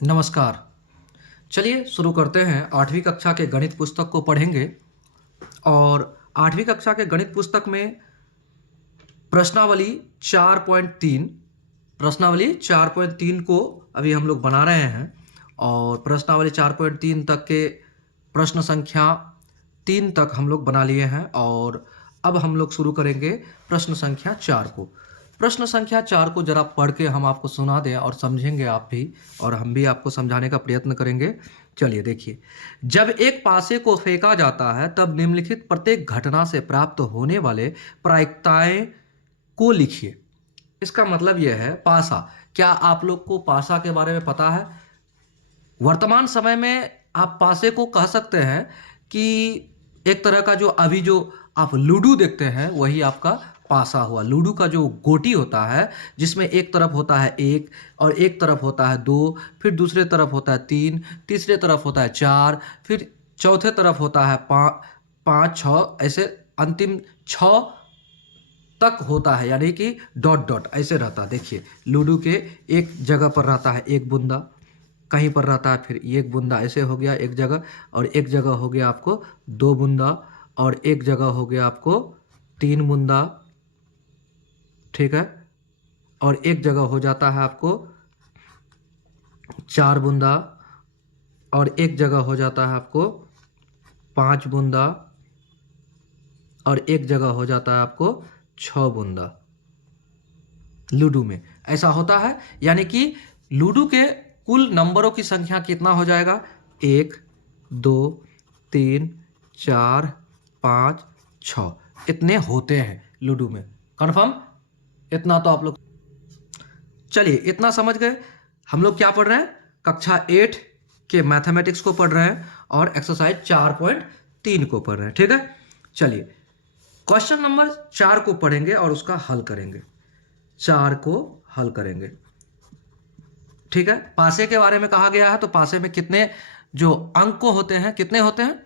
नमस्कार। चलिए शुरू करते हैं। 8वीं कक्षा के गणित पुस्तक को पढ़ेंगे और 8वीं कक्षा के गणित पुस्तक में प्रश्नावली 4.3 को अभी हम लोग बना रहे हैं और प्रश्नावली 4.3 तक के प्रश्न संख्या 3 तक हम लोग बना लिए हैं और अब हम लोग शुरू करेंगे प्रश्न संख्या 4 को। प्रश्न संख्या 4 को जरा पढ़ के हम आपको सुना दें और समझेंगे आप भी और हम भी आपको समझाने का प्रयत्न करेंगे। चलिए देखिए, जब एक पासे को फेंका जाता है तब निम्नलिखित प्रत्येक घटना से प्राप्त होने वाले प्रायिकताएं को लिखिए। इसका मतलब यह है पासा। क्या आप लोग को पासा के बारे में पता है? वर्तमान समय में आप पासे को कह सकते हैं कि एक तरह का जो अभी जो आप लूडो देखते हैं वही आपका पासा हुआ। लूडो का जो गोटी होता है जिसमें एक तरफ होता है 1 और एक तरफ होता है 2, फिर दूसरे तरफ होता है 3, तीसरे तरफ होता है 4, फिर चौथे तरफ होता है 5, 6, ऐसे अंतिम 6 तक होता है, यानी कि डॉट डॉट ऐसे रहता है। देखिए लूडो के एक जगह पर रहता है एक बूंदा, कहीं पर रहता है फिर एक बूंदा ऐसे हो गया एक जगह, और एक जगह हो गया आपको 2 बूंदा, और एक जगह हो गया आपको 3 बूंदा, ठीक है, और एक जगह हो जाता है आपको 4 बूंदा, और एक जगह हो जाता है आपको 5 बूंदा, और एक जगह हो जाता है आपको 6 बूंदा। लूडो में ऐसा होता है, यानी कि लूडो के कुल नंबरों की संख्या कितना हो जाएगा? 1, 2, 3, 4, 5, 6 इतने होते हैं लूडो में। कन्फर्म? इतना तो आप लोग चलिए इतना समझ गए। हम लोग क्या पढ़ रहे हैं? कक्षा 8 के मैथमेटिक्स को पढ़ रहे हैं और एक्सरसाइज 4.3 को पढ़ रहे हैं, ठीक है। चलिए क्वेश्चन नंबर 4 को पढ़ेंगे और उसका हल करेंगे। 4 को हल करेंगे, ठीक है। पासे के बारे में कहा गया है, तो पासे में कितने जो अंक होते हैं, कितने होते हैं?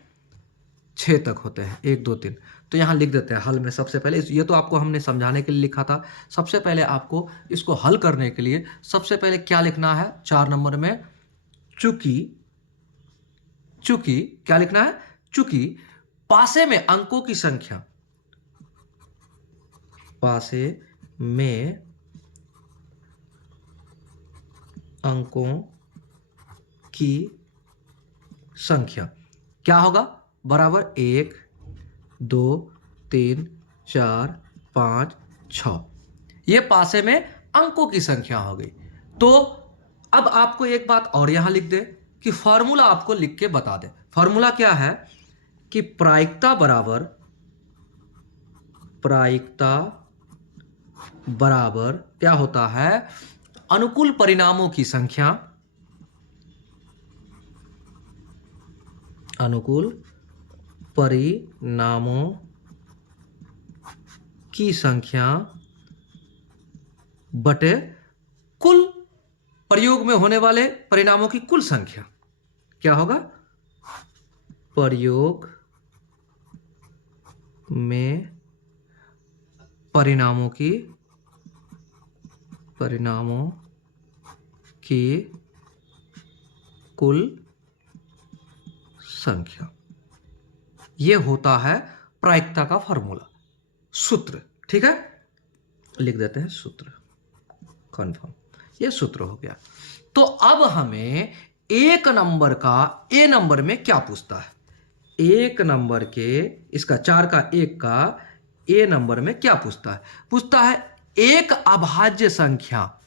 6 तक होते हैं, 1, 2, 3। तो यहां लिख देते हैं हल में। सबसे पहले ये तो आपको हमने समझाने के लिए लिखा था। सबसे पहले आपको इसको हल करने के लिए सबसे पहले क्या लिखना है 4 नंबर में? चूंकि क्या लिखना है? चूंकि पासे में अंकों की संख्या, पासे में अंकों की संख्या क्या होगा? बराबर 1, 2, 3, 4, 5, 6। ये पासे में अंकों की संख्या हो गई। तो अब आपको एक बात और यहां लिख दे कि फॉर्मूला आपको लिख के बता दे। फॉर्मूला क्या है कि प्रायिकता बराबर क्या होता है? अनुकूल परिणामों की संख्या, अनुकूल परिणामों की संख्या बटे कुल प्रयोग में होने वाले परिणामों की कुल संख्या। क्या होगा? प्रयोग में परिणामों की कुल संख्या। यह होता है प्रायिकता का फॉर्मूला, सूत्र, ठीक है। लिख देते हैं सूत्र, कन्फर्म। यह सूत्र हो गया। तो अब हमें एक नंबर का ए नंबर में क्या पूछता है? एक नंबर के इसका 4 का 1 का ए नंबर में क्या पूछता है? पूछता है एक अभाज्य संख्या।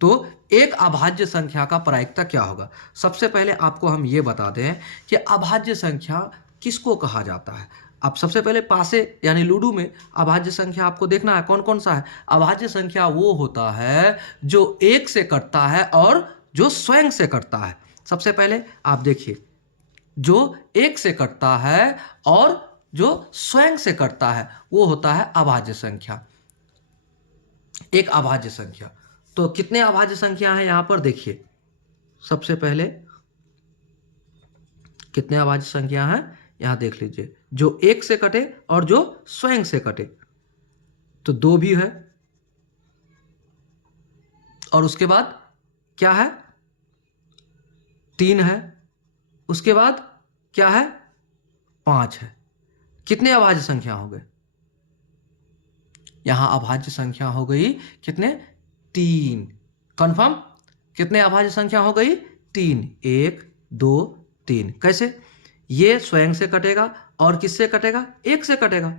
तो एक अभाज्य संख्या का प्रायिकता क्या होगा? सबसे पहले आपको हम ये बता दें कि अभाज्य संख्या किसको कहा जाता है। अब सबसे पहले पासे यानी लूडो में अभाज्य संख्या आपको देखना है कौन कौन सा है। अभाज्य संख्या वो होता है जो 1 से कटता है और जो स्वयं से कटता है। सबसे पहले आप देखिए, जो 1 से कटता है और जो स्वयं से कटता है वो होता है अभाज्य संख्या, एक अभाज्य संख्या। तो कितने अभाज्य संख्या है यहां पर देखिए। सबसे पहले कितने अभाज्य संख्या है यहां देख लीजिए, जो 1 से कटे और जो स्वयं से कटे। तो 2 भी है, और उसके बाद क्या है? 3 है, उसके बाद क्या है 5 है। कितने अभाज्य संख्या हो गए? यहां अभाज्य संख्या हो गई कितने? 3। कंफर्म? कितने अभाज्य संख्या हो गई? 3। 1 2 3। कैसे? ये स्वयं से कटेगा और किससे कटेगा? 1 से कटेगा।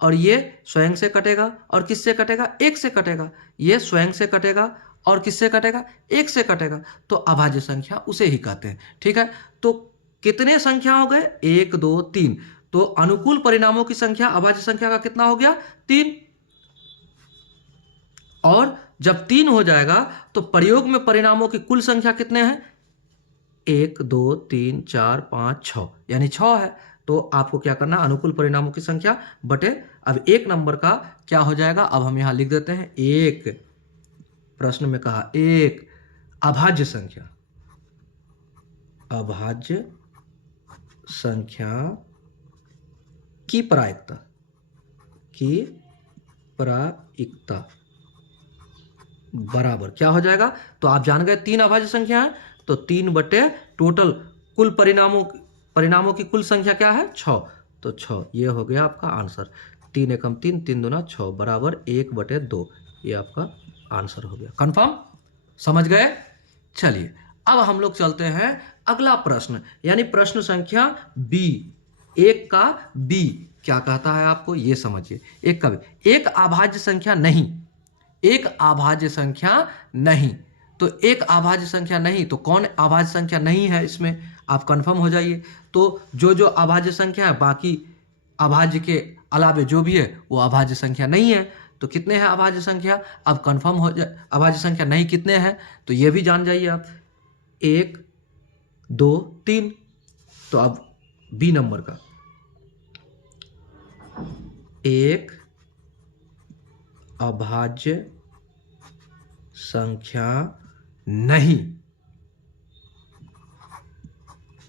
और ये स्वयं से कटेगा और किससे कटेगा? 1 से कटेगा। ये स्वयं से कटेगा और किससे कटेगा? 1 से कटेगा। तो अभाज्य संख्या उसे ही कहते हैं। ठीक है, तो कितने संख्या हो गए? 1 2 3। तो अनुकूल परिणामों की संख्या अभाज्य संख्या का कितना हो गया? 3। और जब 3 हो जाएगा तो प्रयोग में परिणामों की कुल संख्या कितने हैं? 1 2 3 4 5 6, यानी 6 है। तो आपको क्या करना? अनुकूल परिणामों की संख्या बटे, अब 1 नंबर का क्या हो जाएगा? अब हम यहां लिख देते हैं 1। प्रश्न में कहा 1 अभाज्य संख्या, अभाज्य संख्या की प्रायिकता, की प्रायिकता बराबर क्या हो जाएगा? तो आप जान गए 3 अभाज्य संख्या है, तो 3 बटे टोटल कुल परिणामों की कुल संख्या क्या है? 6। तो 6 ये हो गया आपका आंसर। 3 एकम 3, 3 दूना 6 बराबर 1/2। ये आपका आंसर हो गया। कंफर्म? समझ गए? चलिए अब हम लोग चलते हैं अगला प्रश्न, यानी प्रश्न संख्या बी। 1 का बी क्या कहता है आपको ये समझिए। 1 का बी, एक अभाज्य संख्या नहीं, एक अभाज्य संख्या नहीं। तो एक अभाज्य संख्या नहीं, तो कौन अभाज्य संख्या नहीं है इसमें? आप कंफर्म हो जाइए। तो जो जो अभाज्य संख्या है, बाकी अभाज्य के अलावे जो भी है वो अभाज्य संख्या नहीं है। तो कितने हैं अभाज्य संख्या? अब कंफर्म हो जाए अभाज्य संख्या नहीं कितने हैं, तो ये भी जान जाइए आप। 1 2 3। तो अब बी नंबर का एक अभाज्य संख्या नहीं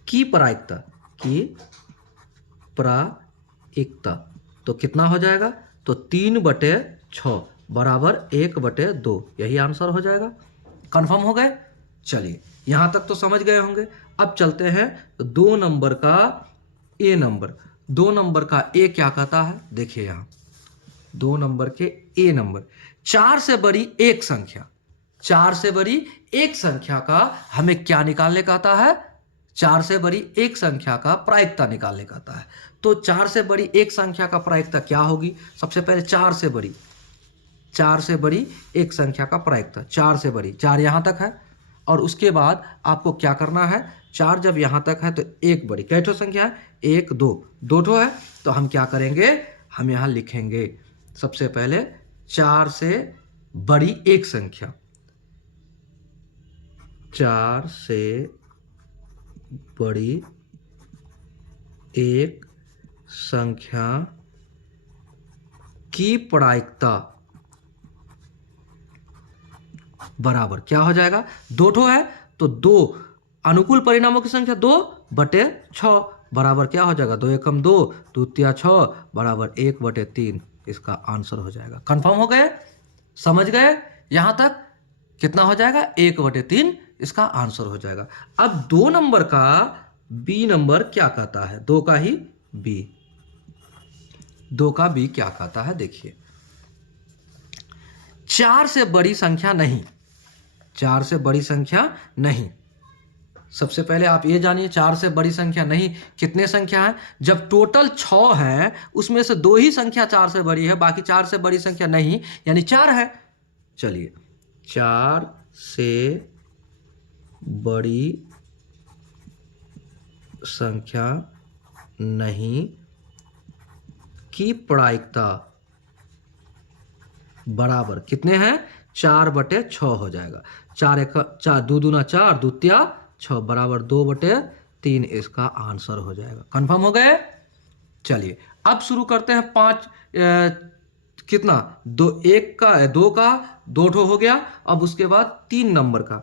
की प्रायिकता, की प्रायिकता तो कितना हो जाएगा? तो 3/6 बराबर 1/2। यही आंसर हो जाएगा। कंफर्म हो गए? चलिए यहां तक तो समझ गए होंगे। अब चलते हैं 2 नंबर का ए नंबर। 2 नंबर का ए क्या कहता है? देखिए यहां 2 नंबर के ए नंबर, 4 से बड़ी एक संख्या, 4 से बड़ी एक संख्या का हमें क्या निकालने का आता है? 4 से बड़ी एक संख्या का प्रायिकता निकालने का आता है। तो 4 से बड़ी एक संख्या का प्रायिकता क्या होगी? सबसे पहले 4 से बड़ी एक संख्या का प्रायिकता, 4 से बड़ी, 4 यहां तक है। और उसके बाद आपको क्या करना है? 4 जब यहां तक है तो एक बड़ी, कैठो संख्या है? 1 2, 2 ठो है। तो हम क्या करेंगे? हम यहां लिखेंगे सबसे पहले 4 से बड़ी एक संख्या, 4 से बड़ी एक संख्या की प्रायिकता बराबर क्या हो जाएगा? 2 ठो है तो 2 अनुकूल परिणामों की संख्या 2/6 बराबर क्या हो जाएगा? 2 एकम 2, 2 तिया 6 बराबर 1/3। इसका आंसर हो जाएगा। कंफर्म हो गए? समझ गए? यहां तक कितना हो जाएगा? 1/3 इसका आंसर हो जाएगा। अब 2 नंबर का बी नंबर क्या कहता है? 2 का ही बी, 2 का बी क्या कहता है? देखिए 4 से बड़ी संख्या नहीं, 4 से बड़ी संख्या नहीं। सबसे पहले आप ये जानिए 4 से बड़ी संख्या नहीं कितने संख्या है? जब टोटल 6 है उसमें से 2 ही संख्या 4 से बड़ी है, बाकी 4 से बड़ी संख्या नहीं, यानी 4 है। चलिए 4 से बड़ी संख्या नहीं की प्रायिकता बराबर कितने हैं? 4/6 हो जाएगा। 4 2 दूना 4, 2 तिया 6 बराबर 2/3 इसका आंसर हो जाएगा। कंफर्म हो गए? चलिए अब शुरू करते हैं 5 कितना? 2 1 का 2 का 2 ठो हो गया। अब उसके बाद 3 नंबर का,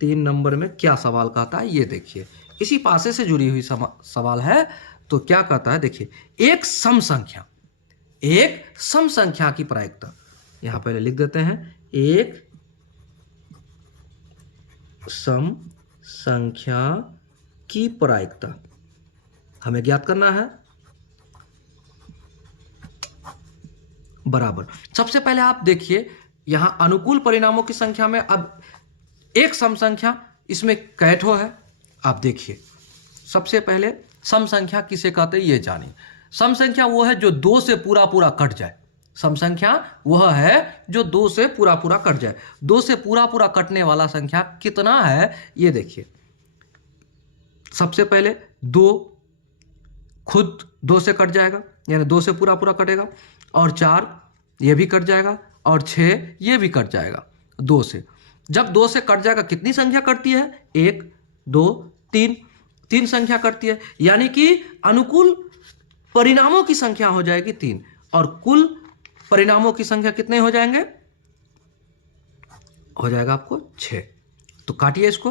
3 नंबर में क्या सवाल कहता है ये देखिए। इसी पासे से जुड़ी हुई सवाल है। तो क्या कहता है देखिए, एक सम संख्या, एक सम संख्या की प्रायिकता, यहां पहले लिख देते हैं एक सम संख्या की प्रायिकता हमें ज्ञात करना है। बराबर, सबसे पहले आप देखिए यहां अनुकूल परिणामों की संख्या में अब एक सम संख्या, इसमें कैठो है। आप देखिए सबसे पहले सम संख्या किसे कहते हैं ये जानिए। सम संख्या वो है जो 2 से पूरा पूरा कट जाए। सम संख्या वह है जो 2 से पूरा पूरा कट जाए। 2 से पूरा पूरा कटने वाला संख्या कितना है ये देखिए। सबसे पहले 2 खुद 2 से कट जाएगा, यानी 2 से पूरा पूरा कटेगा, और 4 ये भी कट जाएगा, और 6 ये भी कट जाएगा 2 से। जब 2 से कट जाएगा कितनी संख्या कटती है? 1 2 3, 3 संख्या कटती है, यानी कि अनुकूल परिणामों की संख्या हो जाएगी 3, और कुल परिणामों की संख्या कितने हो जाएंगे? हो जाएगा आपको 6। तो काटिए इसको,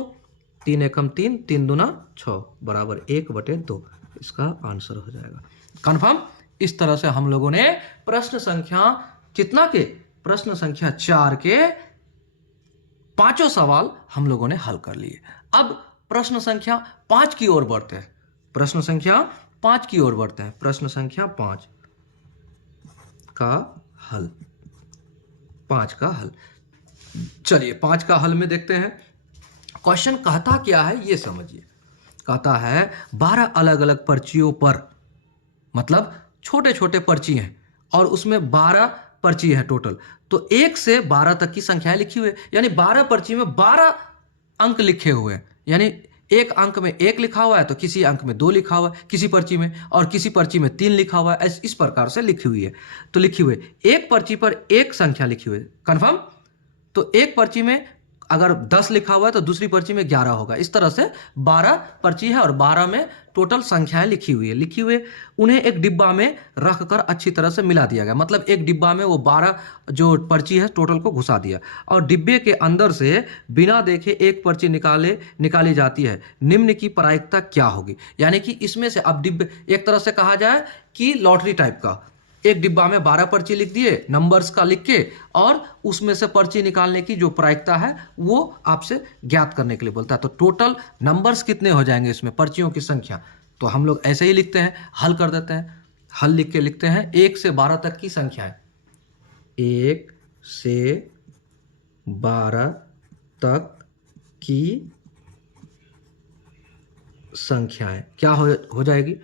3 एकम 3, 3 दूना 6 बराबर 1/2, इसका आंसर हो जाएगा। कन्फर्म? इस तरह से हम लोगों ने प्रश्न संख्या कितना के? प्रश्न संख्या 4 के पांचों सवाल हम लोगों ने हल कर लिए। अब प्रश्न संख्या 5 की ओर बढ़ते हैं। प्रश्न संख्या 5 की ओर बढ़ते हैं। प्रश्न संख्या 5 का हल। 5 का हल, चलिए 5 का हल में देखते हैं। क्वेश्चन कहता क्या है ये समझिए। कहता है 12 अलग अलग पर्चियों पर, मतलब छोटे छोटे पर्ची हैं और उसमें 12 पर्ची है टोटल, तो 1 से 12 तक की संख्याएं लिखी हुई है, यानी 12 पर्ची में 12 अंक लिखे हुए हैं। यानी एक अंक में 1 लिखा हुआ है तो किसी अंक में 2 लिखा हुआ है किसी पर्ची में, और किसी पर्ची में 3 लिखा हुआ है। इस प्रकार से लिखी हुई है। तो लिखी हुई एक पर्ची पर एक संख्या लिखी हुई है। कन्फर्म? तो एक पर्ची में अगर 10 लिखा हुआ है तो दूसरी पर्ची में 11 होगा। इस तरह से 12 पर्ची है और 12 में टोटल संख्याएं लिखी हुई है। उन्हें एक डिब्बा में रखकर अच्छी तरह से मिला दिया गया, मतलब एक डिब्बा में वो 12 जो पर्ची है टोटल को घुसा दिया, और डिब्बे के अंदर से बिना देखे एक पर्ची निकाली जाती है। निम्न की प्रायिकता क्या होगी? यानी कि इसमें से अब डिब्बे, एक तरह से कहा जाए कि लॉटरी टाइप का, एक डिब्बा में 12 पर्ची लिख दिए नंबर्स का लिख के, और उसमें से पर्ची निकालने की जो प्रायिकता है वो आपसे ज्ञात करने के लिए बोलता है। तो टोटल नंबर्स कितने हो जाएंगे इसमें, पर्चियों की संख्या, तो हम लोग ऐसे ही लिखते हैं, हल कर देते हैं। हल लिख के लिखते हैं 1 से 12 तक की संख्या है। 1 से 12 तक की संख्याएं क्या हो जाएगी?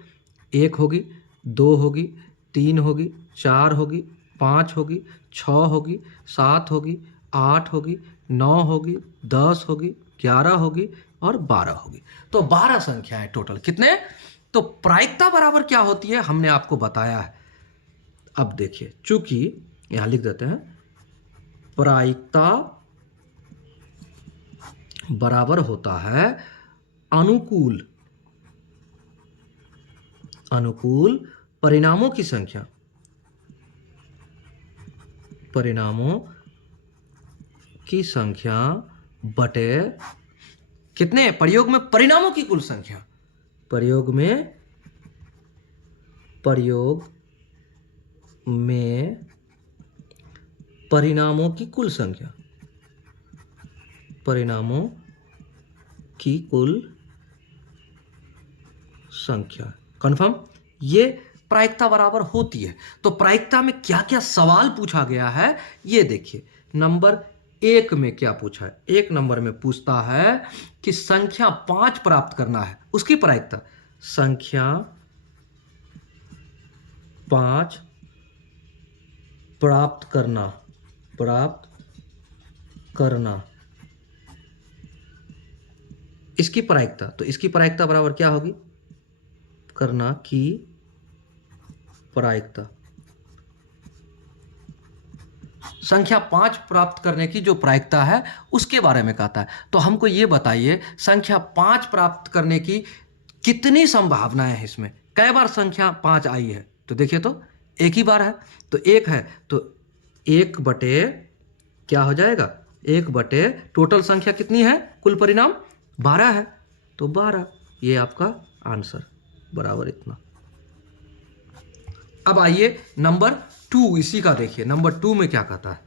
1 होगी, 2 होगी, 3 होगी, 4 होगी, 5 होगी, 6 होगी, 7 होगी, 8 होगी, 9 होगी, 10 होगी, 11 होगी और 12 होगी। तो 12 संख्याएं टोटल। कितने? तो प्रायिकता बराबर क्या होती है हमने आपको बताया है। अब देखिए, चूंकि यहां लिख देते हैं प्रायिकता बराबर होता है अनुकूल परिणामों की संख्या, परिणामों की संख्या बटे कितने? प्रयोग में परिणामों की कुल संख्या, प्रयोग में परिणामों की कुल संख्या, परिणामों की कुल संख्या। कन्फर्म? ये प्रायिकता बराबर होती है। तो प्रायिकता में क्या क्या सवाल पूछा गया है ये देखिए। नंबर 1 में क्या पूछा है? 1 नंबर में पूछता है कि संख्या 5 प्राप्त करना है, उसकी प्रायिकता। संख्या 5 प्राप्त करना इसकी प्रायिकता। तो इसकी प्रायिकता बराबर क्या होगी? करना की प्रायिकता। संख्या 5 प्राप्त करने की जो प्रायिकता है उसके बारे में कहता है। तो हमको ये बताइए, संख्या 5 प्राप्त करने की कितनी संभावनाएं हैं इसमें? कई बार संख्या 5 आई है? तो देखिए, तो एक ही बार है, तो 1 है, तो 1 बटे क्या हो जाएगा? 1 बटे टोटल संख्या कितनी है? कुल परिणाम 12 है, तो 12, ये आपका आंसर बराबर इतना। अब आइए नंबर 2, इसी का देखिए। नंबर 2 में क्या कहता है?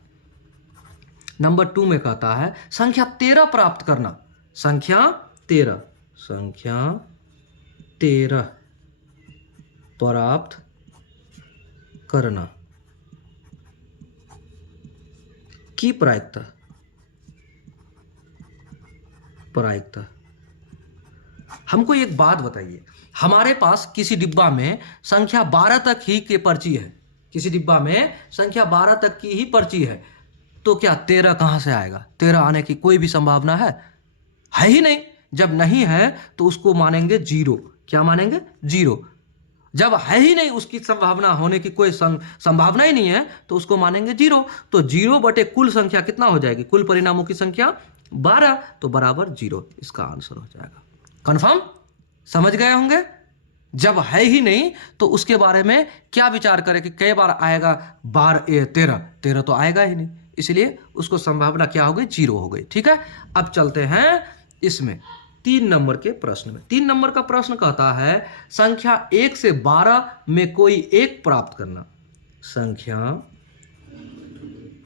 नंबर 2 में कहता है संख्या 13 प्राप्त करना। संख्या 13 13 प्राप्त करना की प्रायिकता हमको एक बात बताइए, हमारे पास किसी डिब्बा में संख्या 12 तक ही की पर्ची है, किसी डिब्बा में संख्या 12 तक की ही पर्ची है, तो क्या 13 कहां से आएगा? 13 आने की कोई भी संभावना है ही नहीं। जब नहीं है तो उसको मानेंगे जीरो। क्या मानेंगे? जीरो। जब है ही नहीं, उसकी संभावना होने की कोई संभावना ही नहीं है, तो उसको मानेंगे जीरो। तो जीरो बटे कुल संख्या कितना हो जाएगी? कुल परिणामों की संख्या 12, तो बराबर जीरो इसका आंसर हो जाएगा। कंफर्म? समझ गए होंगे। जब है ही नहीं तो उसके बारे में क्या विचार करें कि कई बार आएगा 13 तो आएगा ही नहीं, इसलिए उसको संभावना क्या हो गई? जीरो हो गई। ठीक है, अब चलते हैं इसमें 3 नंबर के प्रश्न में। 3 नंबर का प्रश्न कहता है संख्या 1 से 12 में कोई एक प्राप्त करना। संख्या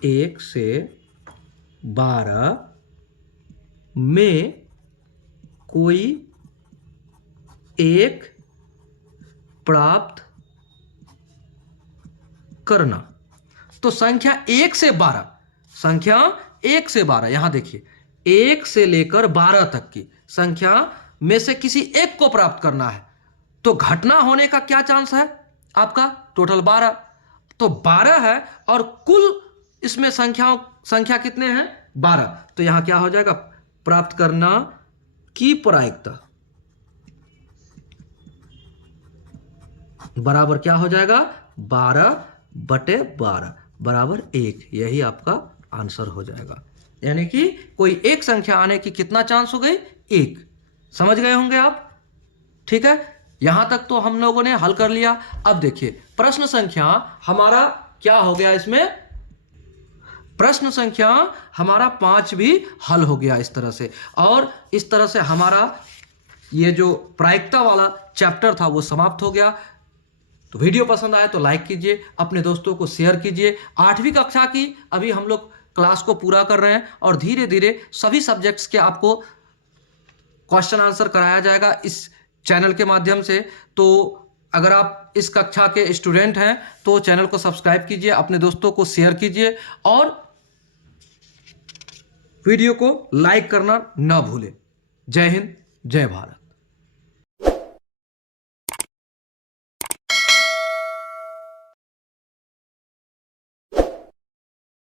1 से 12 में कोई एक प्राप्त करना। तो संख्या 1 से 12, संख्या 1 से 12, यहां देखिए 1 से लेकर 12 तक की संख्या में से किसी एक को प्राप्त करना है। तो घटना होने का क्या चांस है आपका? टोटल 12, तो 12 है और कुल इसमें संख्या कितने हैं? 12। तो यहां क्या हो जाएगा? प्राप्त करना की प्रायिकता बराबर क्या हो जाएगा? 12/12 बराबर 1। यही आपका आंसर हो जाएगा। यानी कि कोई एक संख्या आने की कितना चांस हो गई? 1। समझ गए होंगे आप। ठीक है, यहां तक तो हम लोगों ने हल कर लिया। अब देखिए प्रश्न संख्या हमारा क्या हो गया, इसमें प्रश्न संख्या हमारा 5 भी हल हो गया इस तरह से। और इस तरह से हमारा ये जो प्रायिकता वाला चैप्टर था वो समाप्त हो गया। तो वीडियो पसंद आए तो लाइक कीजिए, अपने दोस्तों को शेयर कीजिए। 8वीं कक्षा की अभी हम लोग क्लास को पूरा कर रहे हैं और धीरे धीरे सभी सब्जेक्ट्स के आपको क्वेश्चन आंसर कराया जाएगा इस चैनल के माध्यम से। तो अगर आप इस कक्षा के स्टूडेंट हैं तो चैनल को सब्सक्राइब कीजिए, अपने दोस्तों को शेयर कीजिए और वीडियो को लाइक करना ना भूलें। जय हिंद, जय भारत।